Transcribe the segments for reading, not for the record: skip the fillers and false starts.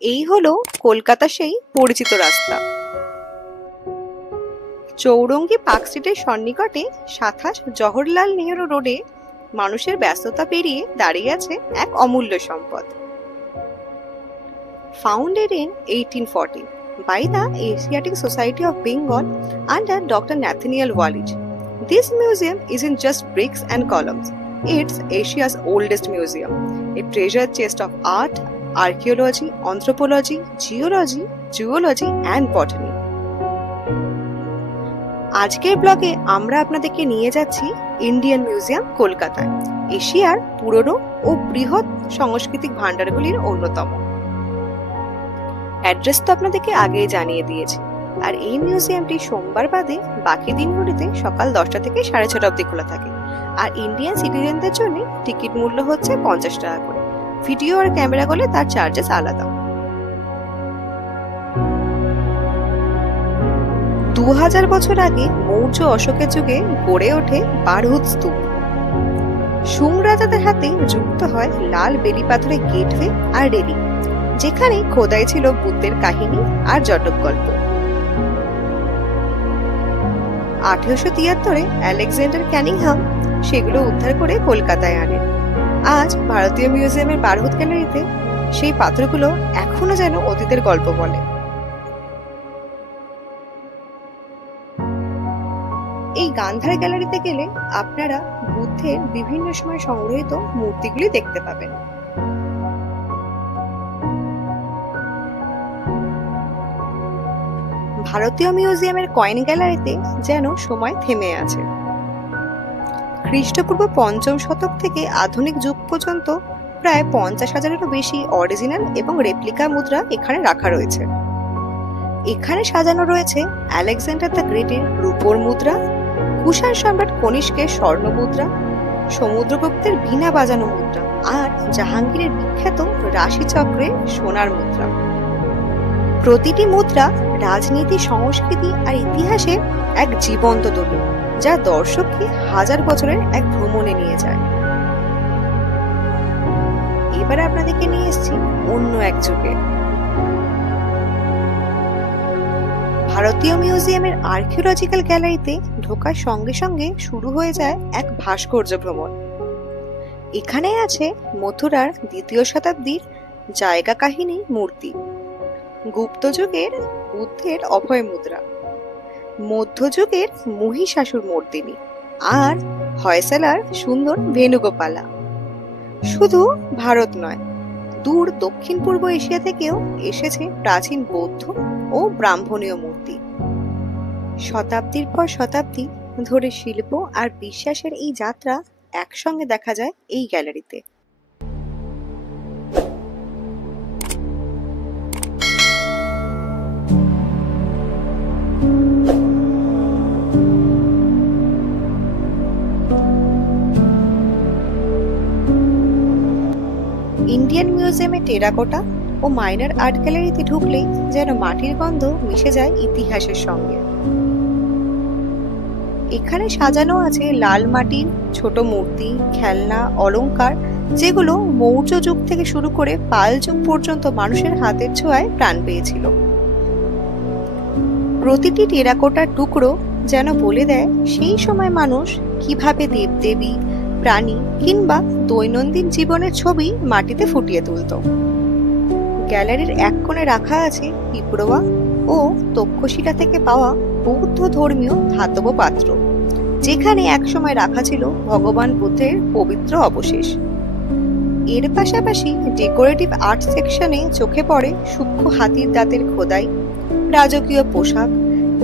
এই হলো কলকাতা সেই পরিচিত রাস্তা। চৌরঙ্গী পার্ক স্ট্রিটের সন্নিকটে ২৭ জওহরলাল নেহরু রোডে মানুষের ব্যস্ততা পেরিয়ে দাঁড়িয়ে আছে এক অমূল্য সম্পদ। Founded in 1840 by the Asiatic Society of Bengal under Dr. Nathaniel Wallis, this museum isn't just bricks and columns. It's Asia's oldest museum, a treasure chest of art, archaeology, anthropology, geology, zoology and botany. আজকের ব্লগে আমরা আপনাদেরকে নিয়ে যাচ্ছি Indian museum কলকাতায়, এশিয়ার পুরনো ও বৃহৎ সাংস্কৃতিক ভান্ডারগুলির অন্যতম। অ্যাড্রেস তো আপনাদেরকে আগেই জানিয়ে দিয়েছি। আর এই মিউজিয়ামটি সোমবার বাদে বাকি দিনগুলিতে সকাল 10টা থেকে 6:30 অবধি খোলা থাকে। আর ইন্ডিয়ান সিটিজেনদের জন্য টিকিট মূল্য হচ্ছে 50 টাকা করে। ভিডিও আর ক্যামেরা করলে তার চার্জেস আলাদা। 2000 বছর আগে মৌর্য অশোকের যুগে গড়ে ওঠে বারহুদ স্তূপ। শুং রাজাদের হাতে যুক্ত হয় লাল বেলি পাথরের গেটওয়ে আর রেলিং, যেখানে খোদাই ছিল বুদ্ধের কাহিনী আর জটক গল্প। 1873-এ আলেকজান্ডার ক্যানিংহাম সেগুলো উদ্ধার করে কলকাতায় আনেন। আজ ভারতীয় মিউজিয়ামের বারহুদ গ্যালারিতে সেই পাথরগুলো এখনো যেন অতীতের গল্প বলে। এই গান্ধার গ্যালারিতে গেলে আপনারা বুদ্ধের বিভিন্ন সময় সংগ্রহিত মূর্তিগুলি দেখতে পাবেন। ভারতীয় মিউজিয়ামের কয়েন গ্যালারিতে যেন সময় থেমে আছে। খ্রিস্টপূর্ব 5ম শতক থেকে আধুনিক যুগ পর্যন্ত প্রায় 50,000-এরও বেশি অরিজিনাল এবং রেপ্লিকা মুদ্রা এখানে রাখা রয়েছে। এখানে সাজানো রয়েছে আলেকজান্ডার দ্য গ্রেটের রূপোর মুদ্রা, কুষাণ সম্রাট কনিষ্কের স্বর্ণ মুদ্রা, সমুদ্রগুপ্তের বীণা বাজানো মুদ্রা আর জাহাঙ্গীরের বিখ্যাত রাশি চক্রের সোনার মুদ্রা। প্রতিটি মুদ্রা রাজনীতি, সংস্কৃতি আর ইতিহাসে এক জীবন্ত দলিল, যা দর্শককে হাজার বছরের এক ভ্রমণে নিয়ে যায়। এবার আপনাদেরকে নিয়ে এসেছি অন্য এক যুগে। ভারতীয় মিউজিয়ামের আর্কিওলজিক্যাল গ্যালারিতে ঢোকার সঙ্গে সঙ্গে শুরু হয়ে যায় এক ভাস্কর্য ভ্রমণ। এখানে আছে মথুরার 2য় শতাব্দীর জায়গা কাহিনী মূর্তি, গুপ্ত যুগের বুদ্ধের অভয় মুদ্রা, মধ্যযুগের মহিষাসুর মর্দিনী আর হয়সালার সুন্দর ভেনুগোপালা। শুধু ভারত নয়, দূর দক্ষিণ পূর্ব এশিয়া থেকেও এসেছে প্রাচীন বৌদ্ধ ও ব্রাহ্মণীয় মূর্তি। শতাব্দীর পর শতাব্দী ধরে শিল্প আর বিশ্বাসের এই যাত্রা একসঙ্গে দেখা যায় এই গ্যালারিতে। ইন্ডিয়ান মিউজিয়ামে টেরাকোটা ও মাইনার আর্ট গ্যালারিতে ঢুকলেই যেন মাটির গন্ধ মিশে যায় ইতিহাসের সঙ্গে। এখানে সাজানো আছে লাল মাটির ছোট মূর্তি, খেলনা, অলংকার, যেগুলো মৌর্য যুগ থেকে শুরু করে পাল যুগ পর্যন্ত মানুষের হাতের ছোঁয়ায় প্রাণ পেয়েছিল। প্রতিটি টেরাকোটার টুকরো যেন বলে দেয় সেই সময় মানুষ কিভাবে দেবদেবী, প্রাণী কিংবা দৈনন্দিন জীবনের ছবি মাটিতে ফুটিয়ে তুলত। গ্যালারির এক কোণে রাখা আছে পিঁপড়োয়া ও তক্ষশিলা থেকে পাওয়া বৌদ্ধ ধর্মীয় ধাতব পাত্র, যেখানে একসময় রাখা ছিল ভগবান বুদ্ধের পবিত্র অবশেষ। এর পাশাপাশি ডেকোরেটিভ আর্ট সেকশনে চোখে পড়ে সূক্ষ্ম হাতির দাঁতের খোদাই, রাজকীয় পোশাক,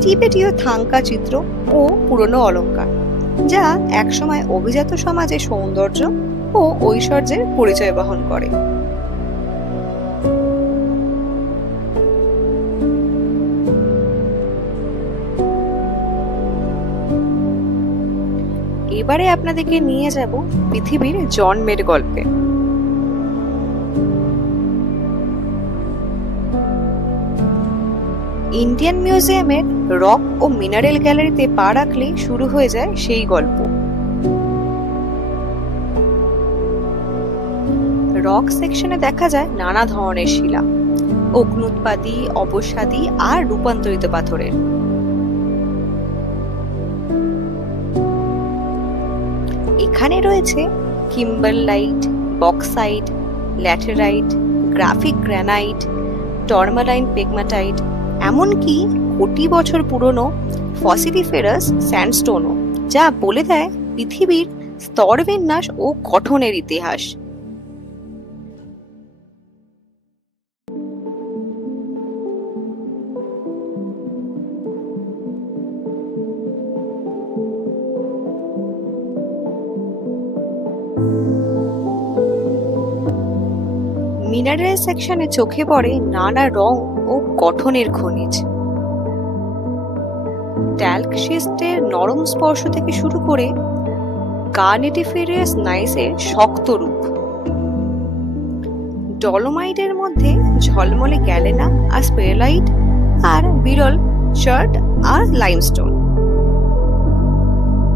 টিবেটীয় থাঙ্কা চিত্র ও পুরনো অলংকার, যা একসময় অভিজাত সমাজে সৌন্দর্য ও ঐশ্বর্যের পরিচয় বহন করে। এবারে আপনাদেরকে নিয়ে যাব পৃথিবীর জন্মের গল্পে। ইন্ডিয়ান মিউজিয়ামের রক ও মিনারেল গ্যালারিতে পা রাখলে শুরু হয়ে যায় সেই গল্প। রক সেকশনে দেখা যায় নানা ধরনের শিলা, অগ্নুৎপাদী, অবসাদী আর রূপান্তরিত পাথরের। এখানে রয়েছে kimberlite, bauxite, laterite, graphic granite, tourmaline pegmatite, এমনকি কোটি বছর পুরনো ফসিলিফেরাস স্যান্ডস্টোনও, যা বলে দেয় পৃথিবীর স্তরবিন্যাস ও গঠনের ইতিহাস। মিনারেল সেকশনে চোখে পড়ে নানা রং ও গঠনের খনিজ। ট্যাল্ক শিস্টের নরম স্পর্শ থেকে শুরু করে গার্নেটিফেরিয়াস নাইসের শক্ত রূপ, ডলোমাইটের মধ্যে ঝলমলে গ্যালেনা আর স্পেরালাইট, আর বিরল চার্ট আর লাইমস্টোন।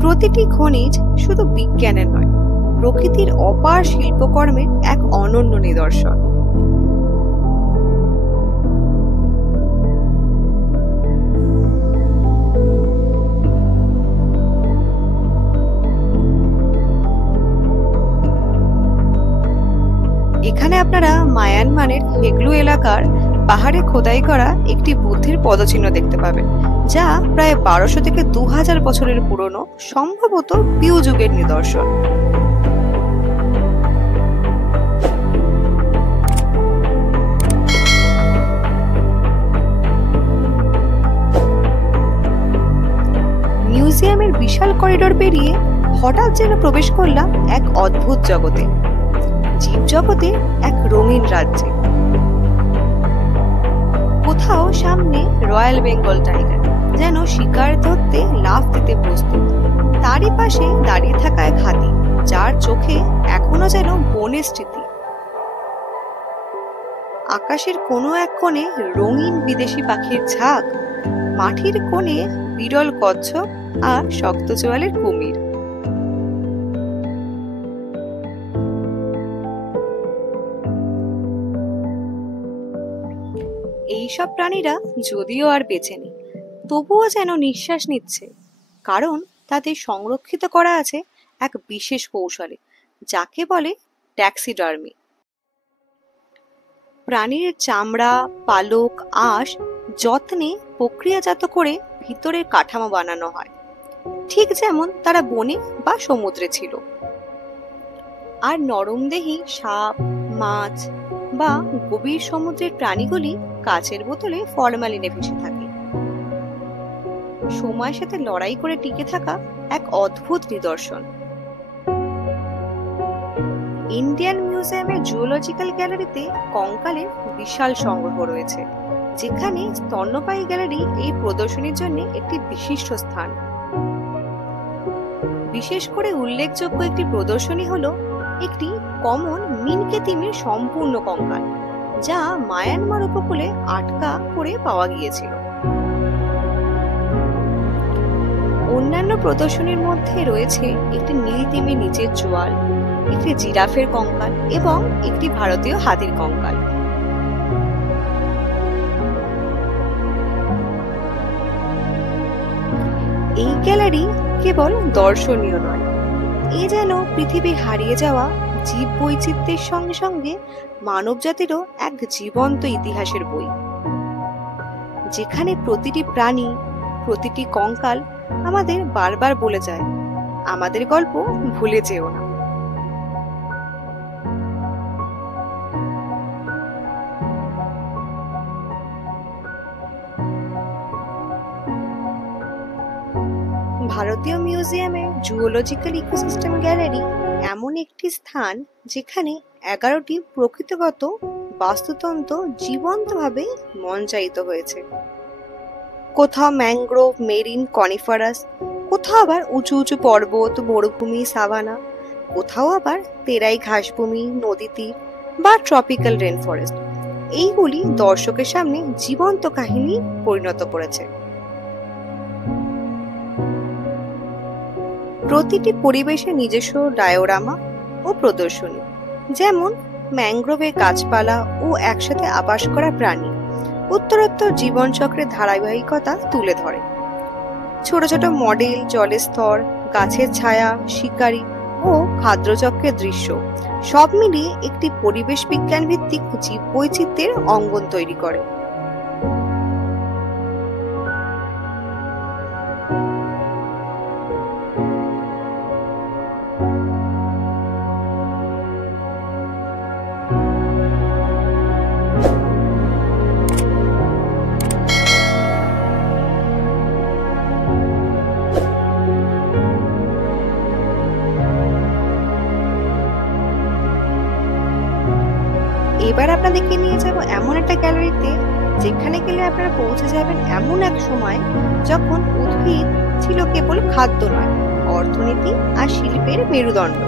প্রতিটি খনিজ শুধু বিজ্ঞানের নয়, প্রকৃতির অপার শিল্পকর্মের এক অনন্য নিদর্শন। এখানে আপনারা মায়ানমারের হেগলু এলাকার পাহাড়ে খোদাই করা একটি বুদ্ধের পদচিহ্ন দেখতে পাবেন, যা প্রায় 1200 থেকে 2000 বছরের পুরনো, সম্ভবত পিউ যুগের নিদর্শন। মিউজিয়ামের বিশাল করিডোর পেরিয়ে হঠাৎ যেন প্রবেশ করলাম এক অদ্ভুত জগতে, জীবজগতে এক রঙিন রাজ্যে। কোথাও সামনে রয়্যাল বেঙ্গল টাইগার, যেন শিকার ধরতে লাফ দিতে প্রস্তুত। তারই পাশে দাঁড়িয়ে থাকা এক হাতি, যার চোখে এখনো যেন বনের স্মৃতি। আকাশের কোনো এক কোণে রঙিন বিদেশি পাখির ঝাঁক, মাটির কোণে বিরল কচ্ছপ আর শক্ত চোয়ালের কুমির। এইসব প্রাণীরা যদিও আর বেঁচে নেই, তবুও যেন নিঃশ্বাস নিচ্ছে, কারণ তাদের সংরক্ষিত করা আছে এক বিশেষ কৌশলে, যাকে বলে ট্যাক্সিডার্মি। প্রাণীর চামড়া, পালক, আঁশ যত্নে প্রক্রিয়াজাত করে ভিতরের কাঠামো বানানো হয়, ঠিক যেমন তারা বনে বা সমুদ্রে ছিল। আর নরমদেহী সাপ, মাছ বা গভীর সমুদ্রের প্রাণীগুলি কাচের বোতলে ফরমালিনে ভেসে থাকে। সময়ের সাথে লড়াই করে টিকে থাকা এক অদ্ভুত নিদর্শন। ইন্ডিয়ান মিউজিয়ামের জুওলজিক্যাল গ্যালারিতে কঙ্কালের বিশাল সংগ্রহ রয়েছে, যেখানে স্তন্যপায়ী গ্যালারি এই প্রদর্শনীর জন্য একটি বিশিষ্ট স্থান। বিশেষ করে উল্লেখযোগ্য একটি প্রদর্শনী হলো একটি কমন মিনকে তিমির সম্পূর্ণ কঙ্কাল, যা মায়ানমার উপকূলে আটকা পড়ে পাওয়া গিয়েছিল। অন্যান্য প্রদর্শনীর মধ্যে রয়েছে একটি নীল তিমির নিচের চোয়াল, একটি জিরাফের কঙ্কাল এবং একটি ভারতীয় হাতির কঙ্কাল। এই গ্যালারি কেবল দর্শনীয় নয়, এ যেন পৃথিবীর হারিয়ে যাওয়া জীব বৈচিত্র্যের সঙ্গে সঙ্গে মানব জাতিরও এক জীবন্ত ইতিহাসের বই, যেখানে প্রতিটি প্রাণী, প্রতিটি কঙ্কাল আমাদের বারবার বলে যায়, আমাদের গল্প ভুলে যেও না। ভারতীয় মিউজিয়ামের জুওলজিক্যাল ইকোসিস্টেম গ্যালারি এমন একটি স্থান যেখানে 11টি প্রকৃতিগত বাস্তুতন্ত্র জীবন্তভাবে মঞ্চায়িত হয়েছে। কোথাও ম্যানগ্রোভ, মেরিন কনিফারাস, কোথাও আবার উঁচু উঁচু পর্বত, মরুভূমি, সাভানা, কোথাও আবার তেরাই ঘাসভূমি, নদী তীর বা ট্রপিক্যাল রেন ফরেস্ট। এইগুলি দর্শকের সামনে জীবন্ত কাহিনী পরিণত করেছে। প্রতিটি পরিবেশে নিজস্ব ডায়োরামা ও প্রদর্শনী, যেমন ম্যানগ্রোভের গাছপালা ও একসাথে আবাস করা প্রাণী, উত্তরোত্তর জীবনচক্রের ধারাবাহিকতা তুলে ধরে। ছোট ছোট মডেল, জলের স্তর, গাছের ছায়া, শিকারী ও খাদ্যচক্রের দৃশ্য সব মিলিয়ে একটি পরিবেশ বিজ্ঞান ভিত্তিক জীববৈচিত্র্যের অঙ্গন তৈরি করে। এবার আপনাদেরকে নিয়ে যাব এমন একটা গ্যালারিতে, যেখানে গেলে আপনারা পৌঁছে যাবেন এমন এক সময় যখন উদ্ভিদ ছিল কেবল খাদ্য নয়, অর্থনীতি আর শিল্পের মেরুদণ্ড।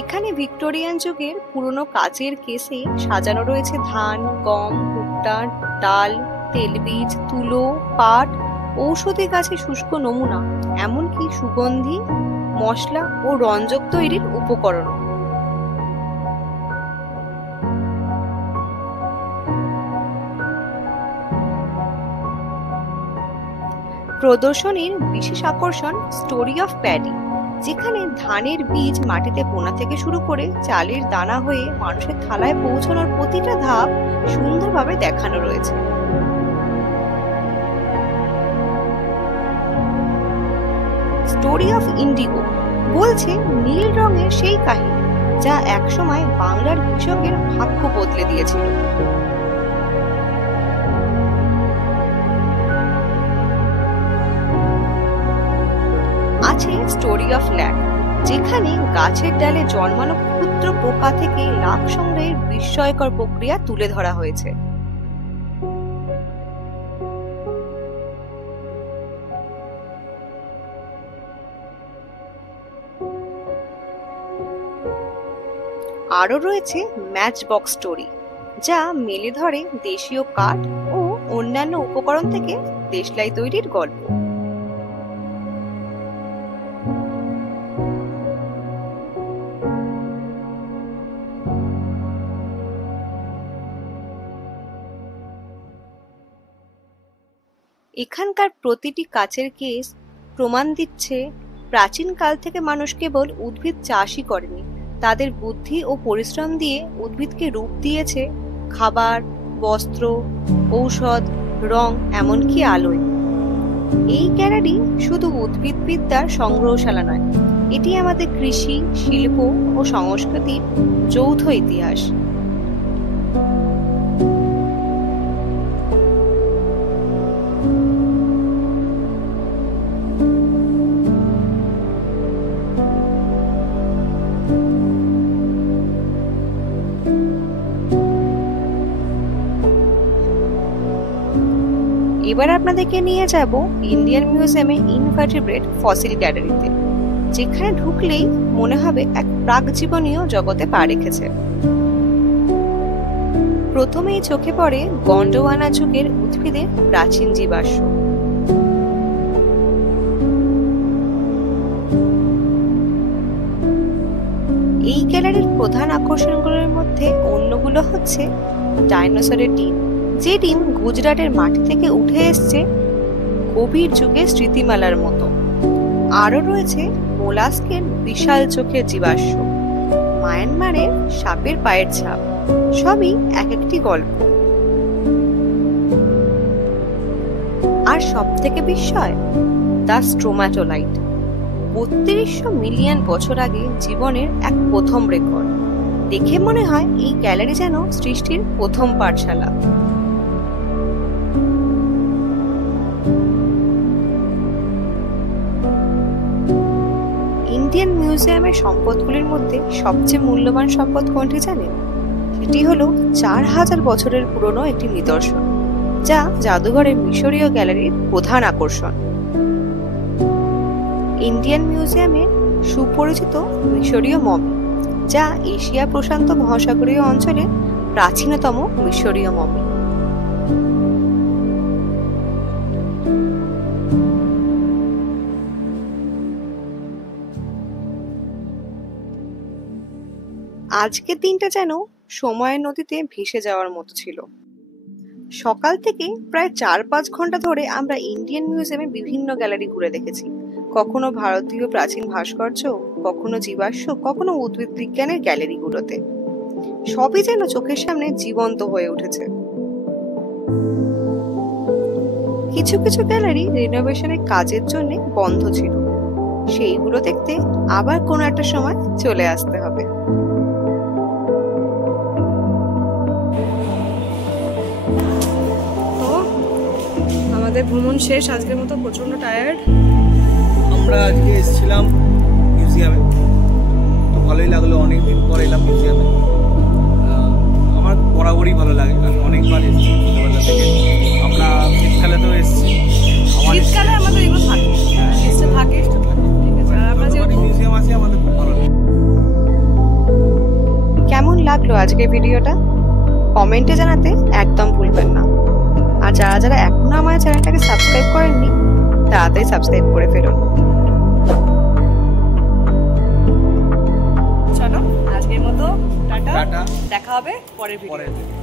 এখানে ভিক্টোরিয়ান যুগের পুরনো কাচের কেসে সাজানো রয়েছে ধান, গম, ভুট্টা, ডাল, তেলবীজ, তুলো, পাট, ঔষধি গাছের শুষ্ক নমুনা, এমনকি সুগন্ধি, মশলা ও রঞ্জক তৈরির উপকরণ। প্রদর্শনীর বিশেষ আকর্ষণ স্টোরি অফ প্যাডি, যেখানে ধানের বীজ মাটিতে বোনা থেকে শুরু করে চালের দানা হয়ে মানুষের থালায় পৌঁছানোর প্রতিটা ধাপ সুন্দরভাবে দেখানো রয়েছে। স্টোরি অফ ইন্ডিগো বলছে নীল রঙের সেই কাহিনী যা একসময় বাংলার কৃষকের ভাগ্য বদলে দিয়েছিল। আছে স্টোরি অফ ল্যাক, যেখানে গাছের ডালে জন্মানো ক্ষুদ্র পোকা থেকে লাভ সংগ্রহের বিস্ময়কর প্রক্রিয়া তুলে ধরা হয়েছে। আরো রয়েছে ম্যাচ বক্স স্টোরি, যা মেলে ধরে দেশীয় কাঠ ও অন্যান্য উপকরণ থেকে দেশলাই তৈরির গল্প। এখানকার প্রতিটি কাচের কেস প্রমাণ দিচ্ছে প্রাচীন কাল থেকে মানুষ কেবল উদ্ভিদ চাষই করেনি, তাদের বুদ্ধি ও পরিশ্রম দিয়ে উদ্ভিদকে রূপ দিয়েছে খাবার, বস্ত্র, ঔষধ, রং, এমনকি আলোয়। এই গ্যালারি শুধু উদ্ভিদবিদ্যার সংগ্রহশালা নয়, এটি আমাদের কৃষি, শিল্প ও সংস্কৃতির যৌথ ইতিহাস। এবার আপনাদেরকে নিয়ে যাব ইন্ডিয়ান মিউজিয়ামে ইনভার্টিব্রেট ফসিল গ্যালারিতে, যেখানে ঢুকলেই মনে হবে এক প্রাকজীবনীয় জগতে পা রেখেছে। প্রথমেই চোখে পড়ে গন্ডোয়ানা যুগের উদ্ভিদের প্রাচীন জীবাশ্ম। এই গ্যালারির প্রধান আকর্ষণগুলোর মধ্যে অন্যগুলো হচ্ছে ডাইনোসরের ডিম, যে ডিম গুজরাটের মাটি থেকে উঠে এসছে গভীর যুগের স্মৃতিমালার মতো। আরো রয়েছে মোলাস্কের বিশাল চোখের জীবাশ্ম, মায়ানমারের সাপের পায়ের ছাপ, সবই এক একটি গল্প। আর সব থেকে বিস্ময় দ্য স্ট্রোমাটোলাইট, ৩২০০ মিলিয়ন বছর আগে জীবনের এক প্রথম রেকর্ড। দেখে মনে হয় এই গ্যালারি যেন সৃষ্টির প্রথম পাঠশালা। ইন্ডিয়ান মিউজিয়ামের সম্পদগুলির মধ্যে সবচেয়ে মূল্যবান সম্পদ কোনটি জানেন? সেটি হলো ৪০০০ বছরের পুরনো একটি নিদর্শন, যা জাদুঘরের মিশরীয় গ্যালারির প্রধান আকর্ষণ। ইন্ডিয়ান মিউজিয়ামের সুপরিচিত মিশরীয় মমি, যা এশিয়া প্রশান্ত মহাসাগরীয় অঞ্চলের প্রাচীনতম মিশরীয় মমি। আজকের দিনটা যেন সময়ের নদীতে ভেসে যাওয়ার মতো ছিল। সকাল থেকে প্রায় 4-5 ঘন্টা ধরে আমরা ইন্ডিয়ান মিউজিয়ামে বিভিন্ন গ্যালারি ঘুরে দেখেছি। কখনো ভারতীয় প্রাচীন ভাস্কর্য, কখনো জীবাশ্ম, কখনো উদ্ভিদ বিজ্ঞানের গ্যালারিগুলোতে। সবই যেন চোখের সামনে জীবন্ত হয়ে উঠেছে। কিছু কিছু গ্যালারি রিনোভেশনের কাজের জন্য বন্ধ ছিল, সেইগুলো দেখতে আবার কোনো একটা সময় চলে আসতে হবে। তো আমাদের ভ্রমণ শেষ আজকের মতো, প্রচন্ড টায়ার্ড। আমরা আজকে এসেছিলাম মিউজিয়ামে, তো ভালোই লাগলো, অনেকদিন পর এলাম মিউজিয়ামে। আমার বরাবরই ভালো লাগে, আমি অনেকবার এসেছি ছোটবেলা থেকে। আমরা শীতকালেতেও এসেছি। শীতকালে আমাদের এগুলো থাকে, লিস্টে থাকে। ঠিক আছে, আর আমরা যেহেতু মিউজিয়াম আছে আমাদের খুব ভালো লাগে। কেমন লাগলো আজকের ভিডিওটা কমেন্টে জানাতে একদম ভুলবেন না। আর যারা যারা এখনো আমার চ্যানেলটাকে সাবস্ক্রাইব করেননি, তাড়াতাড়ি সাবস্ক্রাইব করে ফেলুন। চলো আজকের মতো টাটা, টাটা, দেখা হবে পরের ভিডিওতে।